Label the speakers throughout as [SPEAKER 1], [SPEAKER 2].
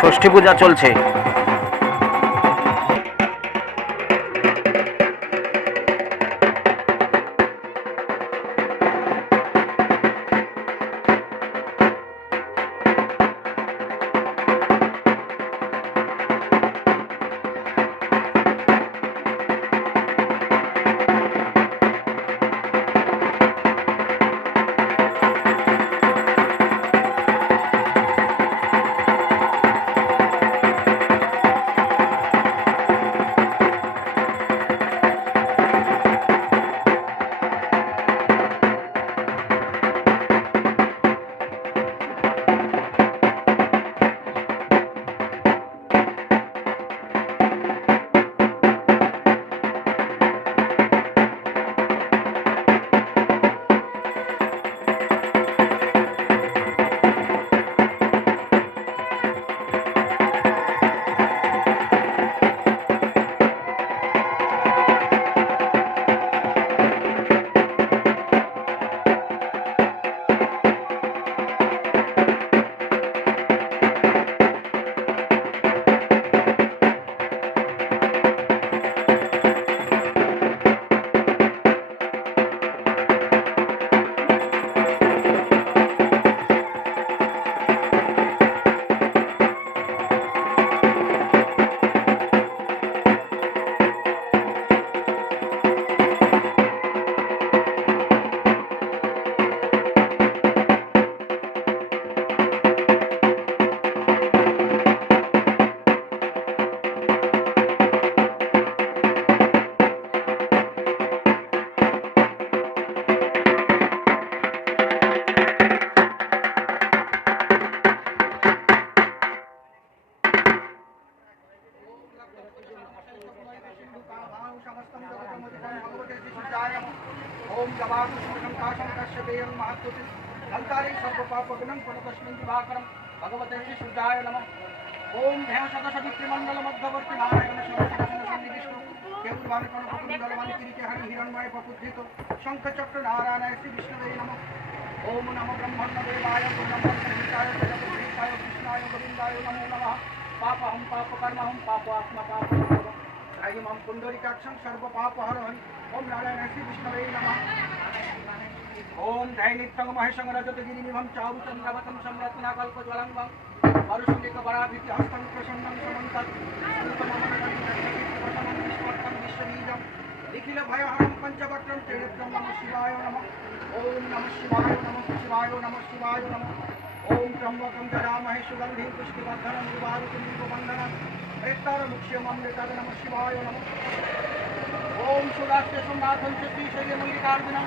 [SPEAKER 1] ষষ্ঠী পূজা চলছে।
[SPEAKER 2] प्रणतस्मिन् दिवाकरं भगवते श्रीशुद्धाय नमः। ॐ ह्यः नारायण सन्निविष्णु केन्द्रवाणि प्रणपुण्डलवाणि किरीटे हरि हिरण्मय प्रबुद्धितो शङ्खचक्र नारायणाय श्रीविष्णवे नमः। ॐ नमो ब्रह्मण्णदेवाय नमो नमः पाप हम पाप पाप आत्मा पाप पाप हर हरि ओम नारायण श्री विष्णवे नमः। ఓం ధైనిత్యం మహేశం రజతగిరినివం చారుతం రవతం సంరత్నాకల్ప జ్వలంబం వరుషులిక వరాభితి హస్తం ప్రసన్నం సమంతం విశ్వత్తం విశ్వనీజం నిఖిల భయహరం పంచవక్రం త్రినేత్రం నమ శివాయ నమ ఓం నమ శివాయ నమ శివాయ నమ శివాయ నమ ఓం త్రম্বকం జరామహే సుగంధిం పుష్టివర్ధనం వివారుకుందనం రేత్తారముక్ష్యమృత నమ శివాయ నమ ఓం సురాశ్య సునాథం చ శ్రీశైల మల్లికార్జునం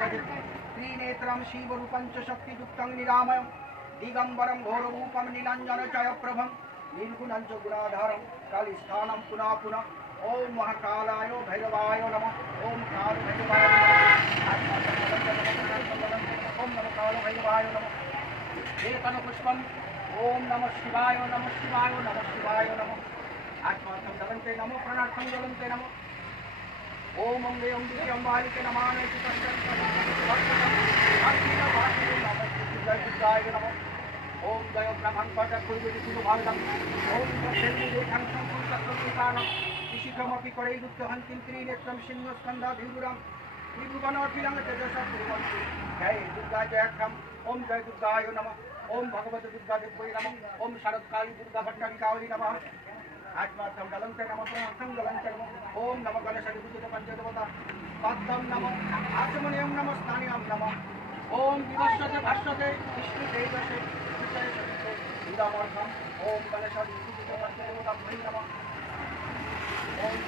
[SPEAKER 2] गजति त्रिनेत्रं शिवरूपं च शक्तियुक्तं निरामयं, दिगम्बरं घोररूपं नीलाञ्जनचयप्रभं, निर्गुणं च गुणाधारं पुनः पुनः। ओम महाकालाय भैरवाय नमः। ओम काल भैरवाय नमः ओम नमः। काल भैरवाय नमः एकन पुष्पम ओम नमः शिवाय नमः शिवाय नमः शिवाय नमः आत्मार्थं दलन्ते नमो प्रणार्थं दलन्ते नमो ओम अम्बे अम्बिके अम्बालिके नमामि चित्तस्य नमः ओम जय ब्रह्मं पद कुर्वति कुरु भारतम् ओम दक्षिणी रेखं संकुलसत्त्वपितानं विशिखमपि करैरुद्धहन्तिं त्रिनेत्रं सिंहस्कन्धाधिगुरं त्रिभुवनाखिलं तेजसा कुर्वन्ति जय दुर्गा जयक्षम ओम जय दुर्गाय नमः ओम भगवत दुर्गा देव्यै नमः ओम शरत्काली दुर्गा भट्टारिकावली नमः आत्मार्थं गलन्ते नमः पुनर्थं गलन्ते नमः ओम नमः गणेशविभूषित पञ्चदेवता पद्मं नमः आचमनीयं नमः स्थानीयं नमः ओम विवस्वते भाष्यते विष्णु तेजसे विषय सविते वीरामर्थम ओम गणेशविभूषित पञ्चदेवता भै नमः ओम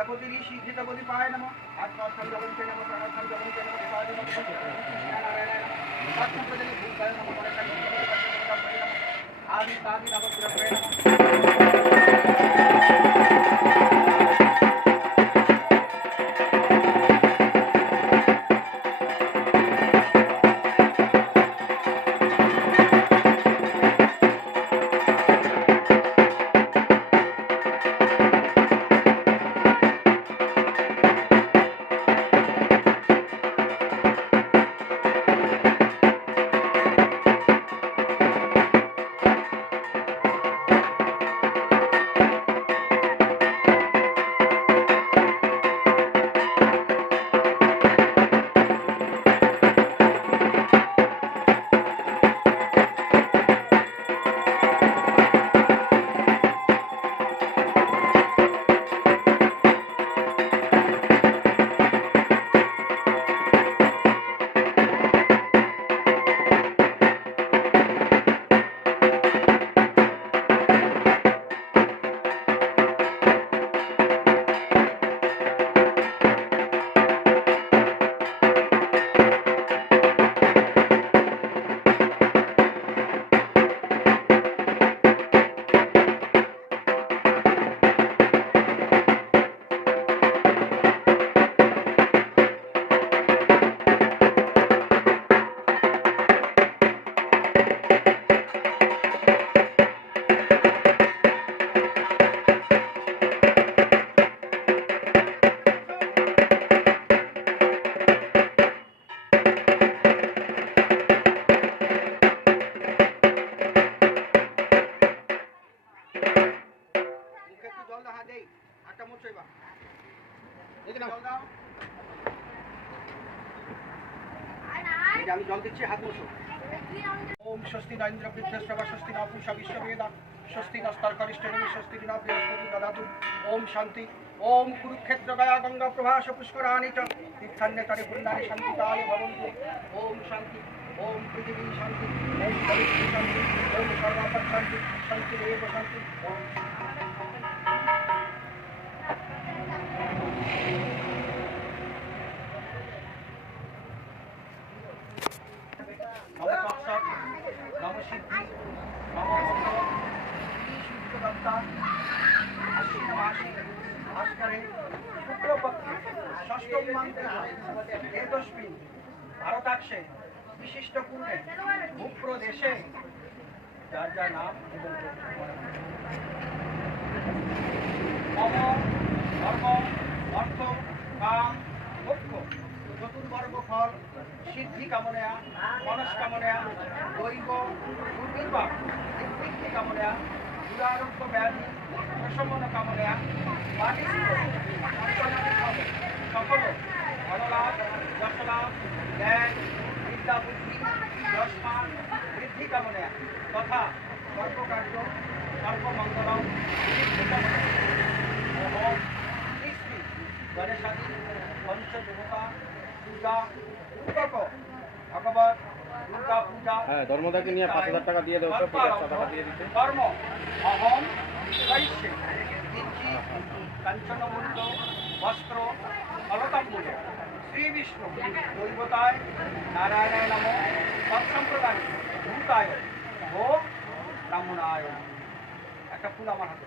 [SPEAKER 2] प्रजापति ऋषि हितपति पाय नमः आत्मार्थं जगन्ते नमः प्राणार्थं जगन्ते नमः शिवाय नमः नारायणाय नमः साक्षात् प्रजने भूताय नमः गणेशाय नमः आदि आदि नमः দেই দাও। এই যে আমি জল দিচ্ছি হাত মুছো। ওম স্বস্তি না ইন্দ্র বৃদ্ধশ্রবা স্বস্তি না পুষা বিশ্ববেদা স্বস্তি নস্তর করিষ্ঠমি স্বস্তি না বৃহস্পতি দদাতু। ওম শান্তি। ওম কুরুক্ষেত্র গয়া গঙ্গা প্রভাস পুষ্করাণি চ। তীর্থান্যতরে পুণ্যানি শান্তি কালে ভবন্তু। ওম শান্তি। ওম পৃথিবী শান্তি। ওম শান্তি। ওম সর্বাপদ শান্তি। শান্তি দেব শান্তি। ওম ভারতাক্ষে বিশিষ্ট পূর্ণে ভূপ্রদেশে যার যার নাম এবং ধর্ম অর্থ, কাম মোক্ষ চতুর্বর্গ ফল, সিদ্ধি কামনা মনস্কামনা দৈব দুর্নির্বাক নিবৃত্তি কামনা দুরারোগ্য ব্যাধি, প্রশমন কামনা বাণিজ্য সকল ধনলাভ যশলাভ জ্ঞান বিদ্যা বুদ্ধি যশমান বৃদ্ধি কামনা তথা সর্বকার্য সর্বমঙ্গলম সিদ্ধি কামনা ওম শ্রী গণেশাদি পঞ্চদেবতা পূজা উদ্যক ভগবত দুর্গা পূজা
[SPEAKER 1] হ্যাঁ ধর্মদাকে নিয়ে পাঁচ হাজার টাকা দিয়ে দেবো টাকা দিয়ে দিতে
[SPEAKER 2] কর্ম অহম দিচ্ছি কাঞ্চনমূল্য বস্ত্র ফলতাম্বুল শ্রী বিষ্ণু দৈবতায় নারায়ণায় নম। তৎসম্প্রদায় ভূতায় ও ব্রাহ্মণায় একটা ফুল আমার হাতে।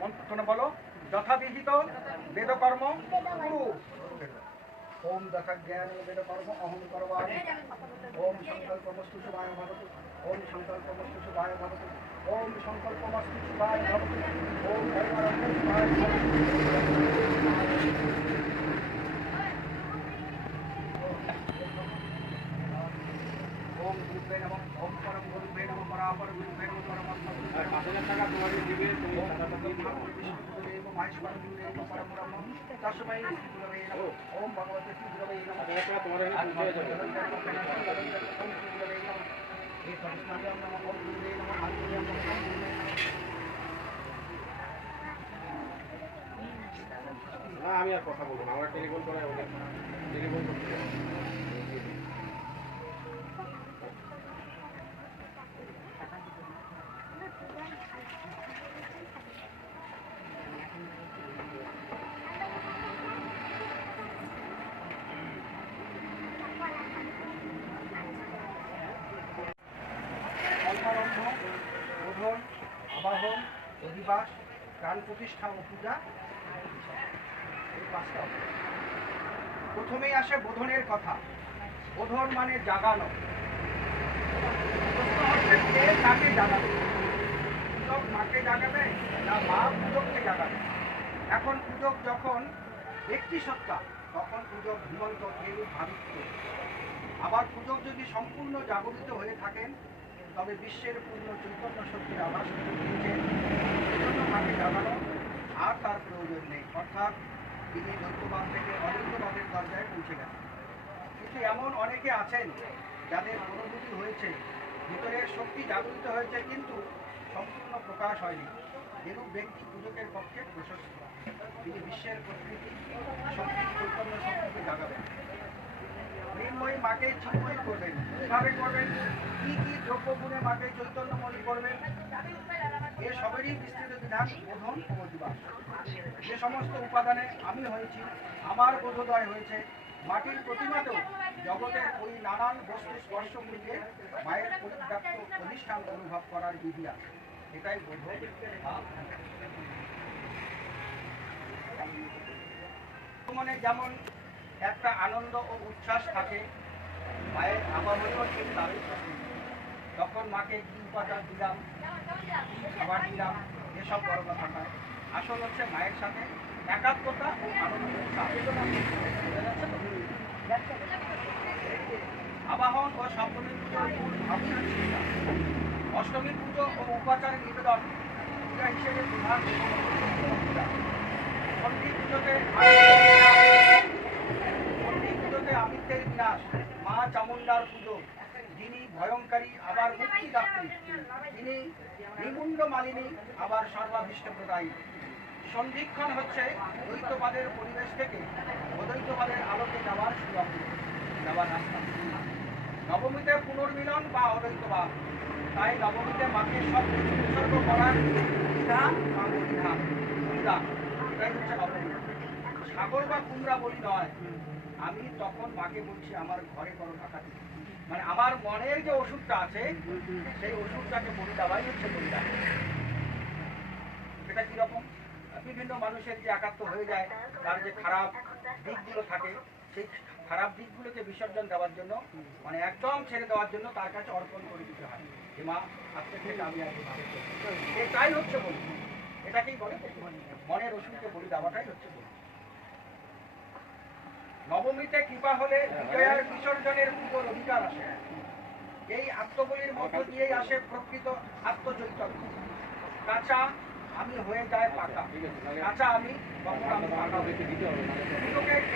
[SPEAKER 2] নমস্তে বলো, যথাবিহিত বেদকর্ম কুরু ওম দশা জ্ঞান বেদকর্ম অহম করবামি ওম সংকল্পমস্তু শুভায় ভবতু। ওম ओम संकल्प वस्तु शुभाय भवतु ओम संकल्प वस्तु शुभाय भवतु ओम भैरव शुभाय ओम गुरुवे नमः ओम परम गुरुवे नमः परापर गुरुवे
[SPEAKER 1] नमः परमात्मा আসলে টাকা তোমার দিবে তুমি টাকা
[SPEAKER 2] দিবে মহেশ্বর গুরুদেব পরম ব্রহ্ম তস্মৈ গুরবে নমঃ ওম ভগবতে গুরবে নমঃ
[SPEAKER 1] তোমার পুজো হয়ে যাবে না আমি আর কথা বলব না। আমার টেলিফোন করে টেলিফোন করতে
[SPEAKER 2] প্রতিষ্ঠা পূজা প্রথমেই আসে বোধনের কথা। বোধন মানে জাগানো। তাকে জাগাবে? পূজক মাকে জাগাবে না মা পূজককে জাগাবে? এখন পূজক যখন ব্যক্তি সত্তা, তখন পূজক ধীমন্ত কেউ আবার পূজক যদি সম্পূর্ণ জাগরিত হয়ে থাকেন, তবে বিশ্বের পূর্ণ চৈতন্য শক্তির আভাস তিনি দিয়েছেন সেজন্য তাকে জানানো আর তার প্রয়োজন নেই। অর্থাৎ তিনি দ্বৈতবাদ থেকে অদ্বৈতবাদের দরজায় পৌঁছে গেছেন কিন্তু এমন অনেকে আছেন যাদের অনুভূতি হয়েছে ভিতরের শক্তি জাগরিত হয়েছে, কিন্তু সম্পূর্ণ প্রকাশ হয়নি। এরূপ ব্যক্তি পূজকের পক্ষে প্রশস্ত। তিনি বিশ্বের প্রকৃতি, শক্তি, চৈতন্য শক্তিকে জাগাবেন। মাকে চিন্ময়ী করবেন। কীভাবে করবেন? কি কি দ্রব্যগুণে মাকে চৈতন্যময়ী করবেন? এ সবেরই বিস্তৃত বিধান বোধন অধিবাস যে সমস্ত উপাদানে আমি হয়েছি, আমার বোধোদয় হয়েছে, মাটির প্রতিমাতেও জগতের ওই নানান বস্তু স্পর্শগুলিকে মায়ের পরিব্যাপ্ত অধিষ্ঠান অনুভব করার বিধি আছে। এটাই বোধ মনে যেমন একটা আনন্দ ও উচ্ছ্বাস থাকে, মায়ের তারই প্রতীক। তখন মাকে কি উপাদান দিলাম, খাবার দিলাম, এসব বড় কথা নয়। আসল হচ্ছে মায়ের সাথে একাত্মতা ও আনন্দ? আবাহন ও সপ্তমী মূল ভাবই অষ্টমী পুজো ও উপাচার নিবেদন পূজা হিসেবে প্রধান পূজা সন্ধি পুজোতে সন্ধি পুজোতে আমিত্বের বিনাশ, মা চামুন্ডার পুজো। যিনি ভয়ঙ্করী আবার মুক্তিদাত্রী, তিনি নিমুণ্ড মালিনী, আবার সর্বাভীষ্ট প্রদায়ী সন্ধিক্ষণ হচ্ছে দ্বৈতবাদের পরিবেশ থেকে, অদ্বৈতবাদের আলোকে যাওয়ার সুযোগ যাওয়ার রাস্তা। নবমীতে পুনর্মিলন বা অদ্বৈতবাদ, তাই নবমীতে মাকে সব কিছু উৎসর্গ করার বিধান বা বিধান বিধান এটাই হচ্ছে নবমী। সাগর বা কুমড়া বলি নয়, আমি তখন মাকে বলছি, আমার ঘরে করো ডাকাতি মানে আমার মনের যে ওষুধটা আছে, সেই ওষুধটাকে বলি দেওয়াই হচ্ছে বলিদান সেটা কীরকম? বিভিন্ন মানুষের যে একাত্ম হয়ে যায়, তার যে খারাপ দিকগুলো থাকে, সেই খারাপ দিকগুলোকে বিসর্জন দেওয়ার জন্য মানে একদম ছেড়ে দেওয়ার জন্য তার কাছে অর্পণ করে দিতে হয়। যে মা আজকে থেকে আমি আর এটাই হচ্ছে বলি। এটাকেই বলে মনের ওষুধকে বলি দেওয়াটাই হচ্ছে বলি। নবমীতে কৃপা হলে বিজয়ার বিসর্জনের পুজোর অধিকার আসে। এই আত্মবলির মধ্য দিয়েই আসে প্রকৃত আত্মচৈতন্য। কাঁচা আমি হয়ে যায় পাকা।
[SPEAKER 1] আছে তাহলে
[SPEAKER 2] কাঁচা আমি পাকা।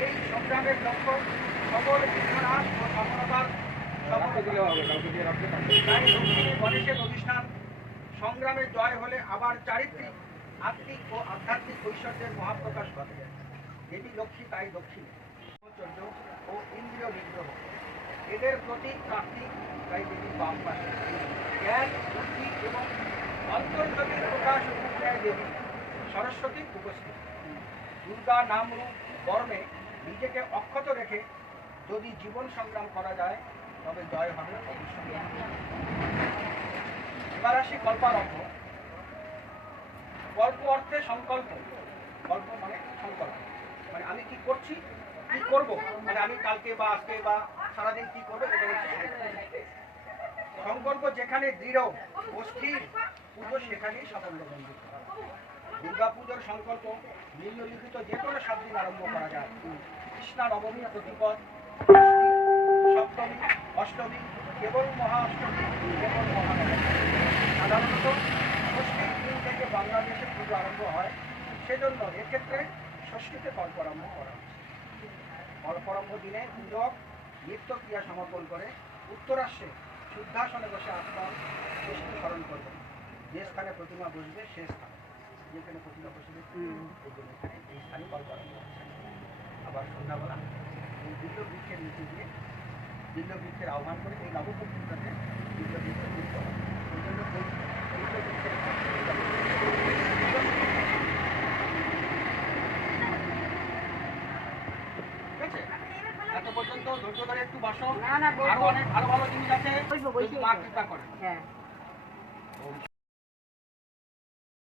[SPEAKER 2] এই সংগ্রামের লক্ষ্য সকল বিঘ্নাশ ও সফলতার তাই দক্ষিণে গণেশের অধিষ্ঠান সংগ্রামে জয় হলে আবার চারিত্রিক আত্মিক ও আধ্যাত্মিক ঐশ্বর্যের মহাপ্রকাশ ঘটে। দেবী লক্ষ্মী তাই দক্ষিণে ব্রহ্মচর্য ও ইন্দ্রিয় নিগ্রহ এদের প্রতীক কার্তিক তাই দেবী বাম পাশে। জ্ঞান, বুদ্ধি এবং অন্তর্গতির প্রকাশ রূপ দেবী সরস্বতী উপস্থিত। দুর্গা নাম রূপ বর্ণে নিজেকে অক্ষত রেখে যদি জীবন সংগ্রাম করা যায়, তবে জয় হবে অবশ্যই। এবার আসি কল্পারম্ভ। কল্প অর্থে সংকল্প। কল্প মানে সংকল্প। মানে আমি কি করছি? কি করব? মানে আমি কালকে বা আজকে বা সারাদিন কি করব? সংকল্প। যেখানে দৃঢ় ও স্থির পুজো সেখানেই সাফল্য দুর্গা পুজোর সংকল্প নিম্নলিখিত যে কোনো সাত দিন আরম্ভ করা যায়। কৃষ্ণা নবমী প্রতিপদ, সপ্তমী, অষ্টমী, কেবল মহাষ্টমী, কেবল মহানবমী। সাধারণত ষষ্ঠীর দিন থেকে বাংলাদেশে পুজো আরম্ভ হয়, সেজন্য এক্ষেত্রে ষষ্ঠীতে কল্পারম্ভ করা হচ্ছে। কল্পারম্ভ দিনে পূজক নিত্য ক্রিয়া সমাপন করে উত্তরাশ্বে শুদ্ধাসনে বসে আত্মা বিষ্ণু স্মরণ করবেন যে স্থানে প্রতিমা বসবে সে স্থান। যেখানে প্রতিমা বসবে এই জন্য এখানে এই স্থানে কল্পারম্ভ আবার সন্ধ্যাবেলা এই বিল্ল বৃক্ষের নিচে দিয়ে বিল্ল বৃক্ষের আহ্বান করে এই নবপ্রতিষ্ঠাতে বিল্ল যুক্ত হয় এই জন্য বৃক্ষের পাশে এই নবপ্রতিষ্ঠা। ঠিক আছে এত পর্যন্ত ধৈর্য ধরে একটু বাসো। আরও অনেক ভালো ভালো জিনিস আছে। মা কৃপা করেন
[SPEAKER 3] হ্যাঁ।